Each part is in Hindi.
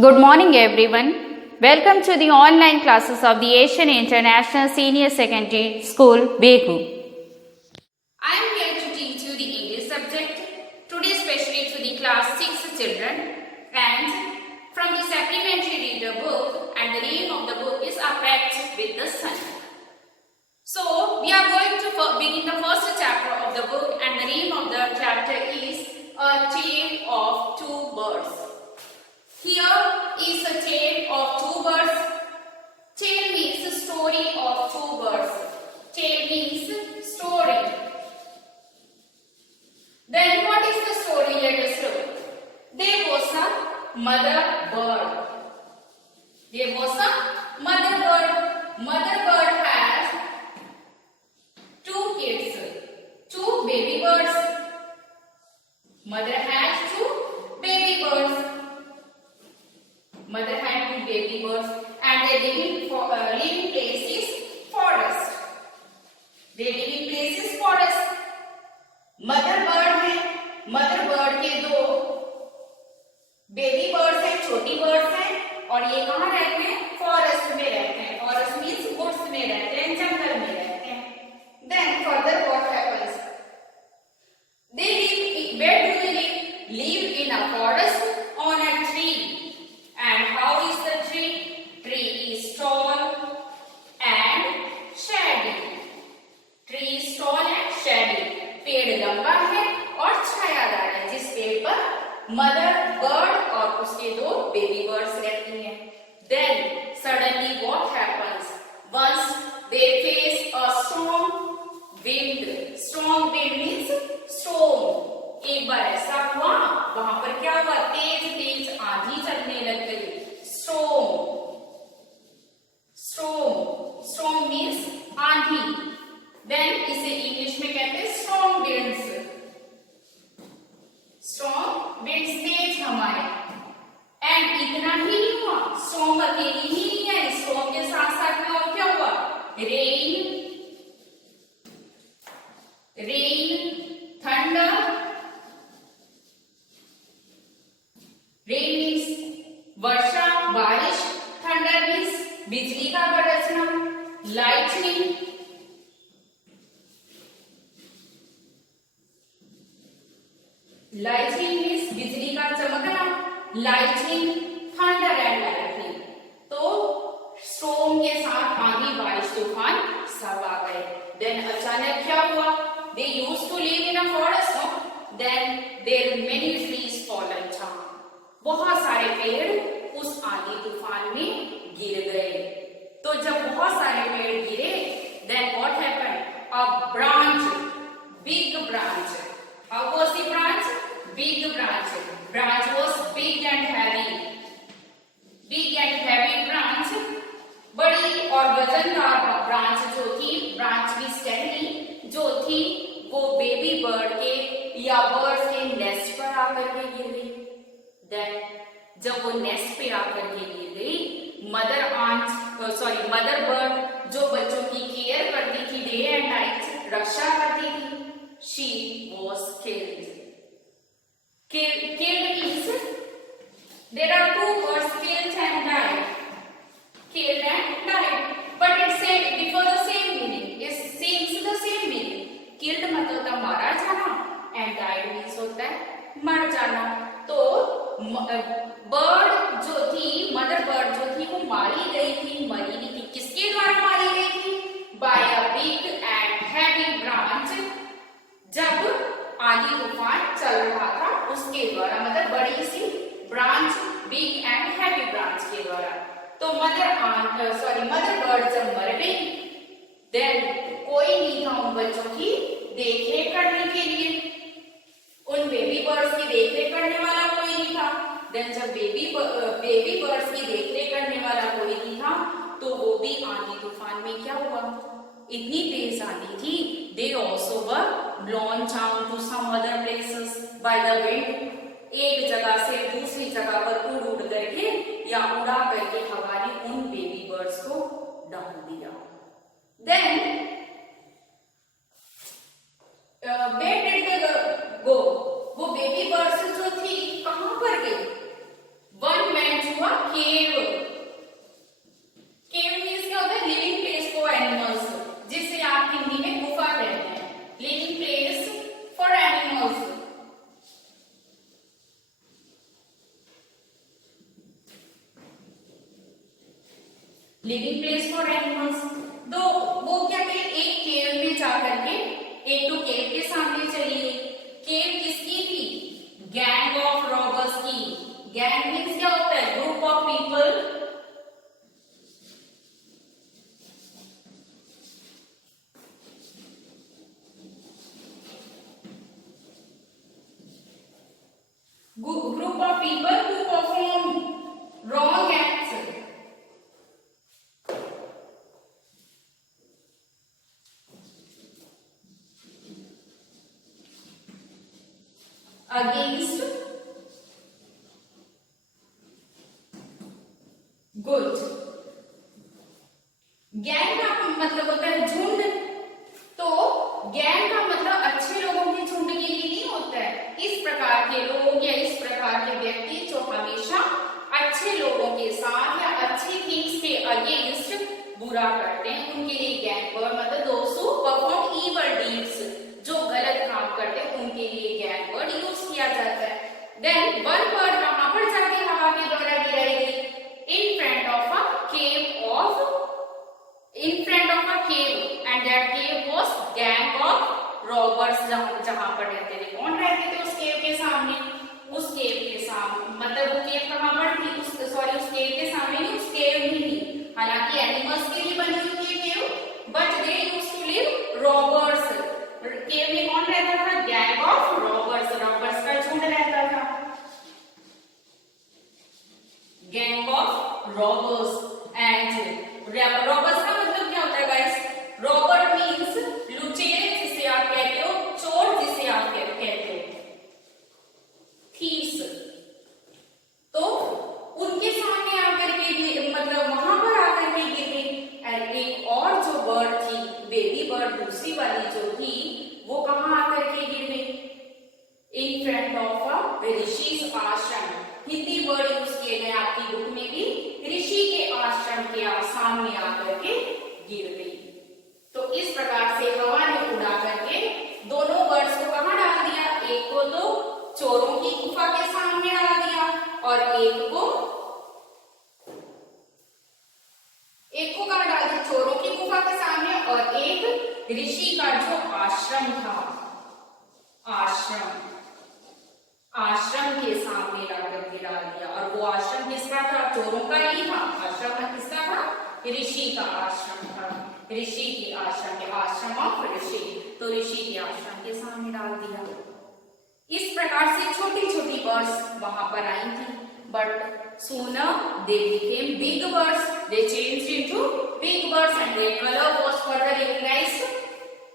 Good morning everyone. Welcome to the online classes of the Asian International Senior Secondary School, Begu. I am here to teach you the English subject. Today especially to the class 6 children, and from the supplementary reader book, and the name of the book is A Pact with the Sun. So we are going to begin the first chapter of the book, and the name of the chapter is A Tale of Two Birds. Here is a tale of two birds. Tale means story of two birds. Tale means story. Then what is the story? Let us look. There was a mother bird. There was a mother bird. Mother bird has two kids, two baby birds. Mother has two baby birds. Mother had two baby birds, and their living place is forest. Their living place is forest. Mother bird है. मदर बर्ड के दो बेबी बर्ड्स हैं, छोटी बर्ड्स हैं, और ये कहाँ रहते हैं? फॉरेस्ट में रहते हैं. फॉरेस्ट मीन्स वुड्स में रहते हैं, जंगल में रहते हैं. Then further what happens? They live. Where do they live? Live in a forest on a tree. And how is the tree? Tree is tall and shady. Tree is tall and shady. पेड़ लंबा है और छायादार है, जिस पेड़ पर मदर बर्ड और उसके दो बेबी बर्ड्स रहती हैं. Then suddenly what happens? Once they face a strong wind. Strong wind means storm. एक बार ऐसा हुआ, वहां पर क्या हुआ? तेज तेज आंधी चलने लग गई. स्टॉर्म मीन्स आंधी. देन इसे इंग्लिश में कहते हैं स्ट्रॉन्ग विंड्स. स्ट्रॉन्ग विंड्स, तेज हवाएं. एंड इतना ही नहीं हुआ, स्टॉर्म अकेली ही नहीं है. स्टॉर्म के साथ साथ में और क्या हुआ? Rain, thunder. रेन मीन्स वर्षा, बारिश. थंडर मीन्स बिजली का गरजना. लाइटनिंग, मीन्स बिजली का चमकना. Lightning, thunder and lightning. तो स्टॉर्म के साथ आंधी, बारिश, तूफान सब आ गए. देन अचानक क्या हुआ? They used to live in a forest. Then there many trees fallen down. बहुत सारे पेड़ उस आंधी तूफान में गिर गए. तो जब बहुत सारे पेड़ गिरे, then what happened? A branch, big branch. How was the branch? Big branch. Branch was big and heavy. Big and heavy branch. बड़ी और वजनदार ब्रांच जो थी, ब्रांच भी टहनी जो थी, वो बेबी बर्ड के या बर्ड्स के नेस्ट पर आकर के गिर गई. Then जब वो नेस्ट पे आकर के गिर गई, मदर बर्ड जो बच्चों की केयर करती थी, डे एंड नाइट रक्षा करती थी, she was killed. Killed means there are two words, killed and died. Killed and died, but it said before the same meaning. It seems the same meaning. Killed मतलब होता मारा जाना, and died means होता है मर जाना. तो बर्ड जो थी, मदर बर्ड जो थी, वो मारी गई थी, मरी नहीं थी. किसके द्वारा मारी गई थी? By a big and heavy branch. जब आंधी तूफान चल रहा था उसके द्वारा, मतलब बड़ी सी branch, big and heavy branch के द्वारा. तो मदर बर्ड जब मर गई, देन कोई नहीं था उन बच्चों की देखरेख करने के लिए. उन बेबी बर्ड्स की देखरेख करने वाला कोई नहीं था. देन जब बेबी बर्ड्स की देखरेख करने वाला कोई नहीं था, तो वो भी आंधी तूफान में क्या हुआ? इतनी तेज आंधी थी. They also were blown down to some other places by the wind. एक जगह से दूसरी जगह पर उड़ करके या उड़ा करके हवा ने उन बेबी बर्ड्स को डाल दिया. Then where did they go? वो बेबी बर्ड्स जो थी कहां पर गई? One went to a cave. Cave means क्या होता है? लिविंग प्लेस फॉर एनिमल्स, जिसे आप हिंदी में गुफा कहते हैं। Living place for animals. Living place for animals. तो वो क्या करें, एक केव में जाकर के, एक तो केव के सामने चलिए। केव किसकी थी? गैंग ऑफ रॉबर्स की। गैंग मीन्स क्या होता है? Group of people. Group of people who perform wrong acts against good। Gang का मतलब होता है झुंड। तो गैंग का मतलब अच्छे लोगों के झुंड के लिए नहीं होता है। इस प्रकार के लोग या इस प्रकार के व्यक्ति जो हमेशा अच्छे लोगों के साथ या अच्छे थिंग्स के अगेंस्ट बुरा करते हैं, उनके लिए गैंग वर्ड मतलब दोस्त हु परफॉर्म इवल डीड्स, जो गलत काम करते हैं उनके लिए गैंग वर्ड यूज किया जाता है। देन वन वर्ड कहां पर जाके हवा के द्वारा गिराई गई? In front of a cave of, in front of a cave and that cave was gang of robbers। जहां पर रहते थे, कौन रहते थे उस केव के सामने? उस केव के सामने मतलब वो केव कहां पर थी? उस केव के सामने नहीं, उस केव में ही। हालांकि एनिमल्स के लिए बनी हुई थी cave, but they used to live robbers. Cave में कौन रहता था? Gang of robbers. रॉबर्स का झुंड रहता था। Gang of robbers. And robbers का मतलब क्या होता है गाइस? रॉबर मीन्स लुटेरे जिसे आप कहते हो, चोर जिसे आप कहते हो, थीव्स। तो उनके सामने आकर के मतलब वहां पर आकर के गिर गई। और एक और जो बर्ड थी, बेबी बर्ड दूसरी वाली जो थी, वो कहां आकर के गिर गई? इन फ्रंट ऑफ अ ऋषि's आश्रम। हिंदी वर्ड यूज किए गए आपकी बुक में भी। ऋषि के आश्रम के सामने आकर के गिर गई। तो इस प्रकार से हवा ने उड़ा करके दोनों बर्ड्स को कहां डाल दिया? एक को तो चोरों की गुफा के सामने डाल दिया और एक को कहां डाल दिया? चोरों की गुफा के सामने। और एक ऋषि का जो आश्रम था, आश्रम के सामने लाकर के डाल दिया। और वो आश्रम किसका था? चोरों का ही था। आश्रम किसका था? ऋषि का आश्रम था। ऋषि के आश्रम के, आश्रम ऑफ ऋषि, तो ऋषि के आश्रम के सामने डाल दिया। इस प्रकार से छोटी छोटी बर्ड्स वहां पर आई थी, but sooner they became big birds. They changed into big birds and their color was further recognized.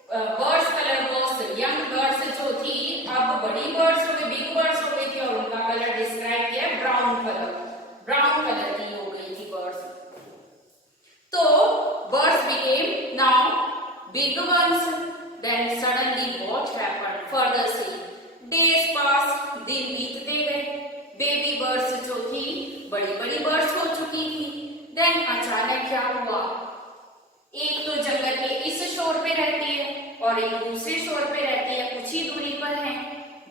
Birds colour was young birds जो थी अब बड़ी बर्ड्स हो गई, बिग बर्ड्स हो गई थी और उनका कलर डिस्क्राइब किया ब्राउन कलर की हो गई थी बर्ड्स। तो birds became now big ones. Then suddenly what happened? Further see, days passed, दिन बीतते गए। बेबी बर्ड्स जो थी बड़ी बड़ी बर्ड्स हो चुकी थी। देन अचानक क्या हुआ? एक तो जंगल के इस शोर पे रहती है और एक दूसरे शोर पे रहती है, कुछ ही दूरी पर है।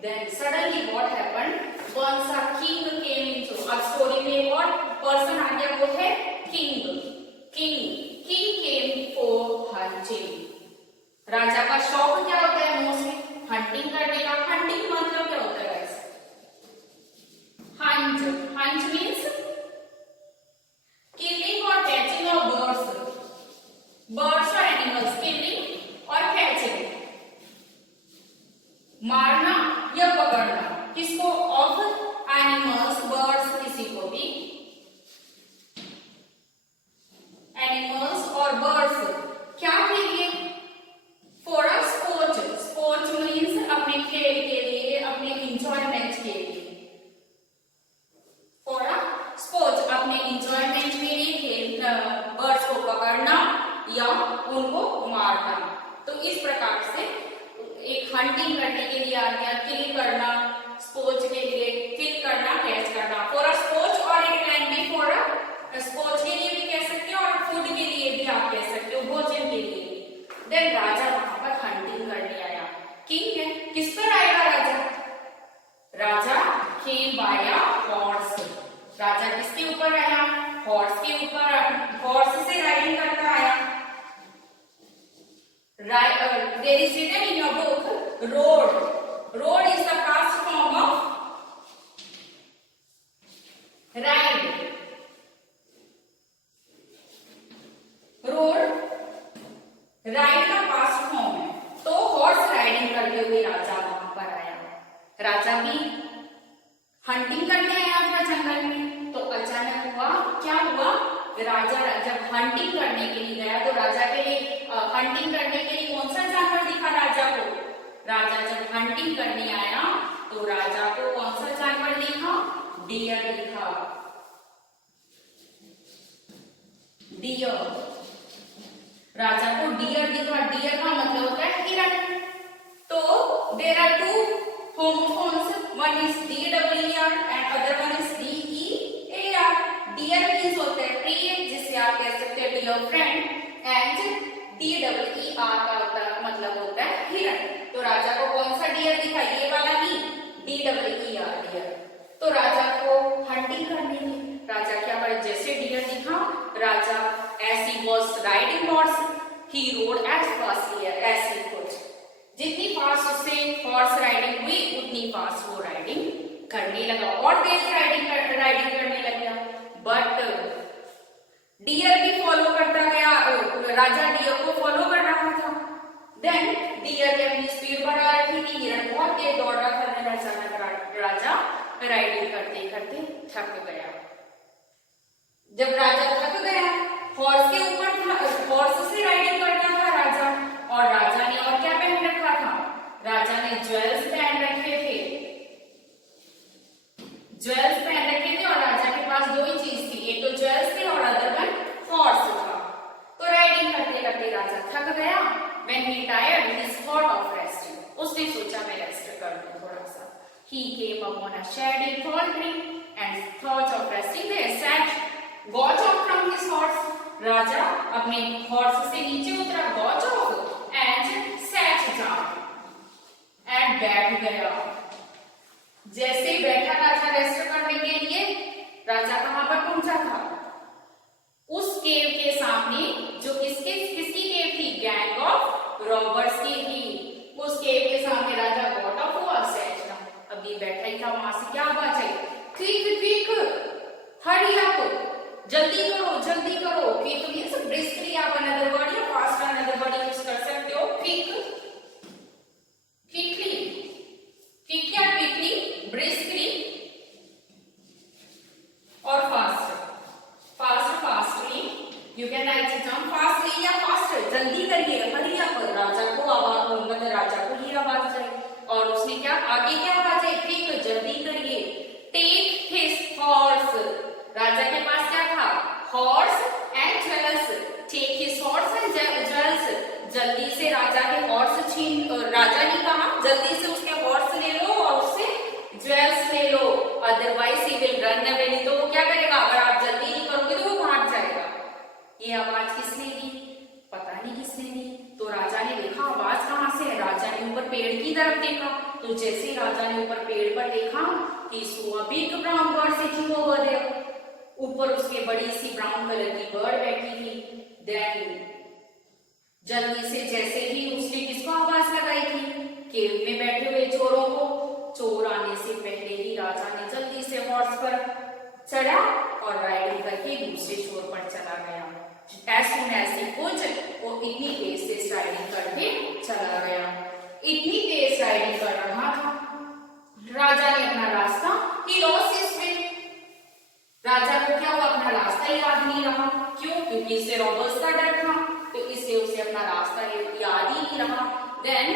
Then suddenly what happened? Once a king came into. अब स्टोरी में और पर्सन आ गया, वो है किंग केम फॉर हंटिंग। राजा का शौक क्या होता है? मोस्टली हंटिंग करने का। हंटिंग मतलब क्या होता है गाइस? हंट मीन्स किलिंग और कैचिंग ऑफ बर्ड्स और एनिमल्स। किलिंग और कैचिंग, मारना या पकड़ना। किसको? ऑफ एनिमल्स, बर्ड्स, किसी को भी। एनिमल्स और बर्ड्स क्या के लिए? For a sport. Sport means अपने खेल के लिए, अपने इंजॉयमेंट के लिए। फॉर अ स्पोर्ट, अपने इंजॉयमेंट के लिए बर्ड्स को पकड़ना या उनको मारना। तो इस प्रकार से एक हंटिंग करने के लिए आ गया, किल करना, स्पोर्ट के लिए किल करना, कैच करना। फॉर अ स्पोर्ट और it can be for a से राइडिंग करता आया। There is written in your book road. Road is the past form of ride. Road ride का पास्ट फॉर्म है। तो हॉर्स राइडिंग करते हुए राजा वहां पर आया। राजा भी हंटिंग करने आया था जंगल में। तो अचानक हुआ क्या हुआ, राजा जब हंटिंग करने के लिए गया तो राजा के लिए हंटिंग करने के लिए कौन सा जानवर दिखा राजा को। राजा जब हंटिंग करने आया तो राजा को कौन सा जानवर दिखा, डियर दिखा। डियर, राजा को डियर दिखा। डियर का मतलब होता है हिरण। तो there are two homophones, one is DEER and other one is DEAR। Dear means होता है प्रिय, जिसे आप कह सकते हैं डियर फ्रेंड, एंड DEER का मतलब होता है हिरण। तो राजा को कौन सा डियर दिखा, ये वाला नहीं, DEER डियर। तो राजा को हंटिंग करनी थी। राजा क्या करे, जैसे डियर दिखा राजा as he was riding horse, he rode as fast as he could. जितनी फास्ट उससे हॉर्स राइडिंग हुई उतनी फास्ट वो राइडिंग करने लगा और तेज राइडिंग करने लग गया। बट डियर भी फॉलो करता गया, राजा डियर को फॉलो कर रहा था। देन डियर ने अपनी स्पीड बढ़ा रखी थी, हिरण बहुत तेज दौड़ रहा था। अचानक राजा राइडिंग करते करते थक गया। जब राजा थक गया, हॉर्स के ऊपर था, हॉर्स से राइडिंग करता था राजा। और राजा ने और क्या पहन रखा था, राजा ने ज्वेल्स पहन रखे थे। ज्वेल्स पहन रखे थे और राजा के पास दो ही चीज थी, एक तो ज्वेल्स थे और अदर वन हॉर्स था। तो राइडिंग करते करते राजा थक गया। When he tired, he thought of resting. उसने सोचा मैं रेस्ट कर लूं थोड़ा सा। He came upon a shady tall tree and thought of resting there. Sat, got off from his horse. राजा अपने हॉर्स से नीचे उतरा, got off and sat down and बैठ गया। जैसे ही बैठा राजा रेस्ट करने के लिए, राजा कहां पर पहुंचा था, उस केव के सामने, जो किसकी केव थी, गैंग ऑफ रॉबर्स की थी। उस केव के सामने राजा गॉट अप हुआ, सेट डाउन, अभी बैठा ही था। वहां से क्या आवाज आई, क्विक क्विक हरी अप, जल्दी करो जल्दी करो। क्विक मींस ब्रिस्कली, आप अनदर वर्ड या फास्ट अनदर वर्ड यूज कर सकते हो। क्विक, क्विकली, क्विक या क्विकली, ब्रिस्कली और fast. Fast, fastly, you can write it down, fastly या फास्टर, जल्दी करिए, हरी अप। राजा को आवाज, मतलब राजा को ये आवाज आई और उसने क्या, आगे क्या आवाज आई, क्विक, जल्दी करिए। टेक हिज हॉर्स, राजा के पास क्या था, horse and jewels. Take his horse and jewels, जल्दी से राजा के हॉर्स छीन, राजा ने कहा जल्दी से उसके हॉर्स ले लो और उससे ज्वेल्स ले लो, otherwise he will run away. नहीं तो वो क्या करेगा, अगर आप जल्दी नहीं करोगे तो वो भाग जाएगा। ये आवाज किसने दी, पता नहीं किसने दी। तो राजा ने देखा आवाज कहां से है, राजा ने ऊपर पेड़ की तरफ देखा। तो जैसे राजा ने ऊपर पेड़ पर देखा, he saw a big brown bird sitting over there. ऊपर उसके बड़ी सी ब्राउन कलर की बर्ड बैठी थी। देन जल्दी से जैसे ही उसने किसको आवाज लगाई थी, केव में बैठे हुए चोरों को। चोर आने से पहले ही राजा ने जल्दी से हॉर्स पर चढ़ा और राइडिंग करके दूसरे छोर पर चला गया। As soon as he could, वो इतनी तेज से राइडिंग करके चला गया। इतनी तेज राइडिंग कर रहा था, राजा ने अपना रास्ता, he lost his way. राजा को क्या हुआ, अपना रास्ता याद नहीं रहा। क्यों, क्योंकि इसे रॉबर्स का डर था, तो इसलिए उसे अपना रास्ता याद ही नहीं रहा। Then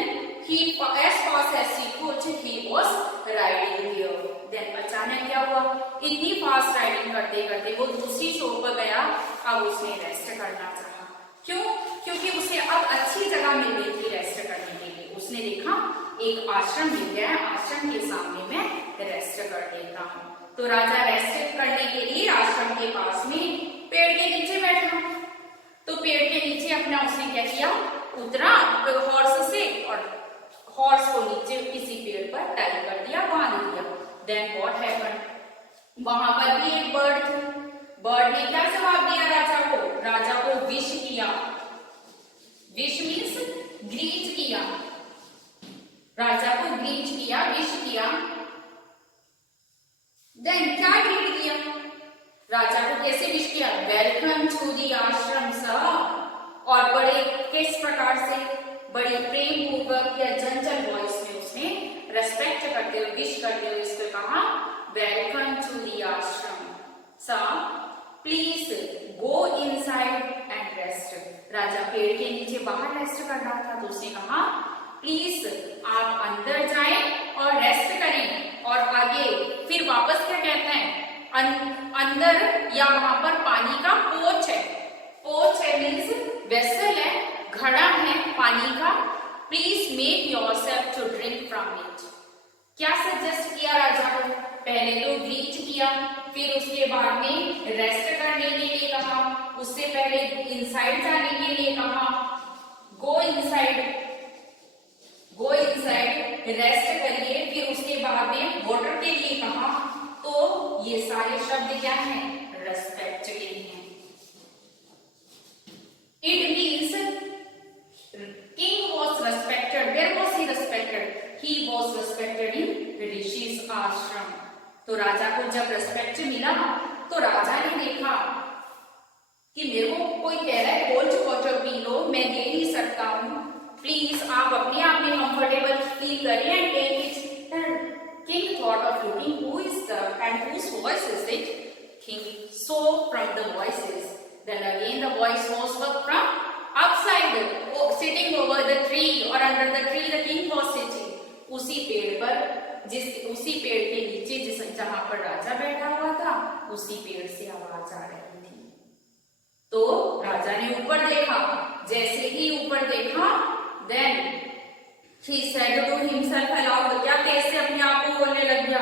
he, as fast as he could, he was riding there. Then अचानक क्या हुआ, इतनी फास्ट राइडिंग करते करते वो दूसरी शोर पर गया। अब उसने रेस्ट करना चाहा। क्यों, क्योंकि उसे अब अच्छी जगह मिल गई थी रेस्ट करने के लिए। उसने देखा एक आश्रम मिल गया, आश्रम के सामने मैं रेस्ट कर लेता हूँ। तो राजा रेस्ट करने के लिए आश्रम के पास में पेड़ के नीचे बैठा। तो पेड़ के नीचे अपना उसने क्या किया, उतरा हॉर्स से और हॉर्स को नीचे किसी पेड़ पर टाई कर दिया, बांध दिया। देन व्हाट हैपेंड, वहां पर भी एक बर्ड थी। बर्ड ने क्या जवाब दिया राजा को? राजा को विश किया। विश मीन्स ग्रीट किया। राजा को ग्रीट किया, विश किया। देन क्या ग्रीट किया? राजा को कैसे विश किया? Welcome to the ashram sir. और बड़े किस प्रकार से? बड़ी प्रेम पूर्वक या चंचल वॉइस में उसने रेस्पेक्ट करते हुए, विश करते हुए इसको कहा welcome to the ashram sir, please go inside and rest. राजा पेड़ के नीचे बाहर रेस्ट कर रहा था, तो उसने कहा प्लीज आप अंदर जाएं और रेस्ट करें। और आगे फिर वापस क्या कहते हैं? अंदर या वहां पर पानी का पोच है। पोच है मीन्स वेसल है, घड़ा है पानी का। Please make yourself to drink from it. क्या सजेस्ट किया राजा को? पहले तो ग्रीट किया, फिर उसके बाद में रेस्ट करने के लिए कहा, उससे पहले इनसाइड जाने के लिए कहा, go inside, go inside, rest करिए, फिर उसके बाद में वाटर के लिए कहा। तो ये सारे शब्द क्या हैं? रेस्पेक्ट के हैं। It means king was respected. Where was he respected? He was respected in ऋषि's आश्रम। तो राजा को जब रेस्पेक्ट मिला तो राजा ने देखा कि मेरे को कोई कह रहा है कोल्ड वाटर पी लो, मैं दे नहीं सकता हूँ, प्लीज आप अपने आप में कंफर्टेबल फील करिए and take it. King thought of looking who is the and whose voice is it. King saw from the voices. Then again the voice was from upside, sitting over the tree or under the tree the king was sitting. उसी पेड़ पर, उसी पेड़ के नीचे जहां पर राजा बैठा हुआ था, उसी पेड़ से आवाज आ रही थी। तो राजा ने ऊपर देखा, जैसे ही ऊपर देखा then he said to himself aloud, क्या कैसे अपने आप को बोलने लग गया?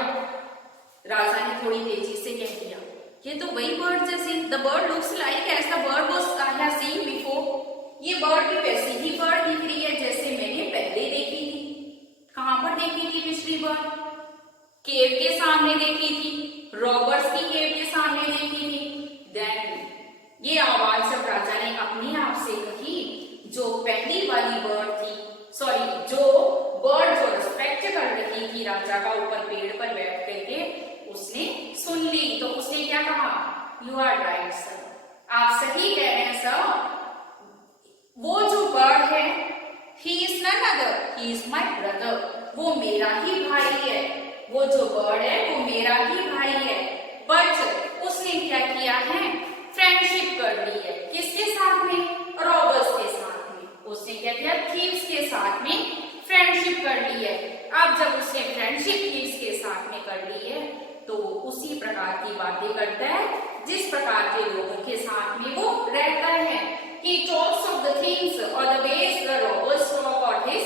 राजा ने थोड़ी तेजी से कह दिया, ये तो वही बर्ड जैसे, the bird looks like as the bird was I have seen before. ये बर्ड भी वैसी ही बर्ड दिख रही है जैसे मैंने पहले देखी थी। कहां पर देखी थी पिछली बार? केव के सामने देखी थी, रॉबर्स की केव के सामने देखी थी। देन ये आवाज जब राजा ने अपने आप से कही, जो पहली वाली बर्ड थी, सॉरी जो बर्ड जो रेस्पेक्ट कर रही थी राजा का ऊपर पेड़ पर बैठ करके, उसने सुन ली। तो उसने क्या कहा? यू आर राइट सर, आप सही कह रहे हैं सर। वो जो बर्ड है, he is none other, he is my brother, वो मेरा ही भाई है। वो जो बर्ड है वो मेरा ही भाई है। बट उसने क्या किया है? फ्रेंडशिप कर ली है। किसके साथ में? रॉबर्स के साथ में। उसने क्या किया? थीव्स के साथ में फ्रेंडशिप कर ली है। अब जब उसने फ्रेंडशिप थीव्स के साथ में कर ली है तो वो उसी प्रकार की बातें करता है जिस प्रकार के लोगों के साथ में वो रहता है। He talks of the things or the ways the robbers talk or his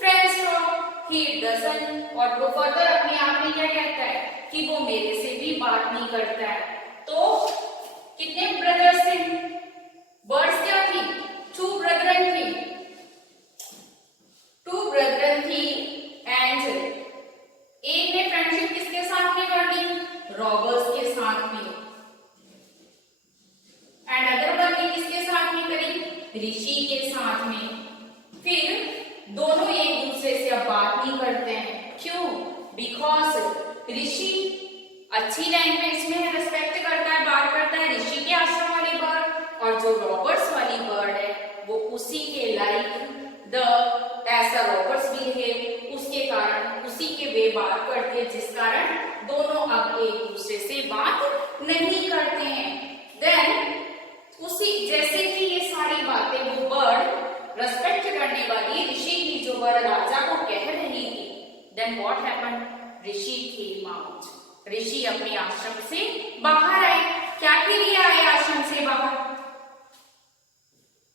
friends talk. He doesn't, और वो फर्दर अपने आप में क्या कहता है कि वो मेरे से भी बात नहीं करता है। तो कितने ब्रदर्स थे? बर्ड्स क्या थी? 2 ब्रदरन थी, 2 ब्रदरन थी एंड एक ने फ्रेंडशिप किसके साथ में कर ली? रॉबर्स के साथ में। एंड अदर वन ने किसके साथ में करी? ऋषि के साथ में। फिर दोनों एक दूसरे से अब बात नहीं करते हैं। क्यों? बिकॉज ऋषि अच्छी लैंग्वेज में रेस्पेक्ट करता है, बात करता है ऋषि के आश्रम वाली बर्ड, और जो रॉबर्ट्स वाली बर्ड है वो उसी के लाइक द ऐसा रॉबर्ट्स बिहेव, उसके कारण उसी के वे बात करते हैं, जिस कारण दोनों अब एक दूसरे से बात नहीं करते हैं। देन उसी जैसे कि ये सारी बातें वो बर्ड रेस्पेक्ट करने वाली ऋषि की जो बर्ड राजा को कह रही थी, then what happened? Rishi came out. ऋषि अपने आश्रम से बाहर आए। क्या के लिए आए आश्रम से बाहर?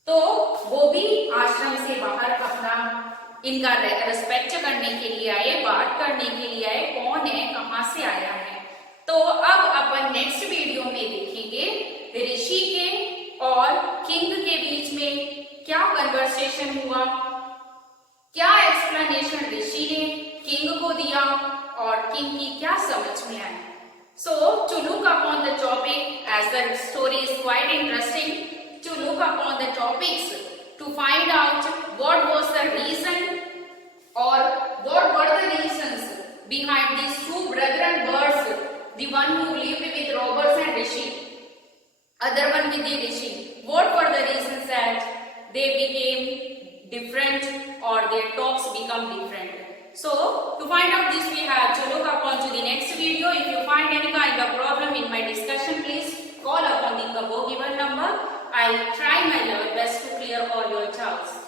तो वो भी आश्रम से बाहर अपना इनका रेस्पेक्ट करने के लिए आए, बात करने के लिए आए, कौन है, कहां से आया है। तो अब अपन नेक्स्ट वीडियो में देखेंगे ऋषि के और किंग के बीच में क्या कन्वर्सेशन हुआ, क्या एक्सप्लेनेशन ऋषि ने किंग को दिया और किंग की क्या समझ में आई। So to look upon the topic as as the story is quite interesting, to look upon the topics to find out what was the reason or what were the reasons behind these two brethren birds, the one who lived with robbers and rishi, other one with the rishi. What were the reasons that they became different or their talks become different? So to find out this, we have to look upon to the next video. If you find any kind of problem in my discussion, please call upon the above given number. I'll try my level best to clear all your doubts.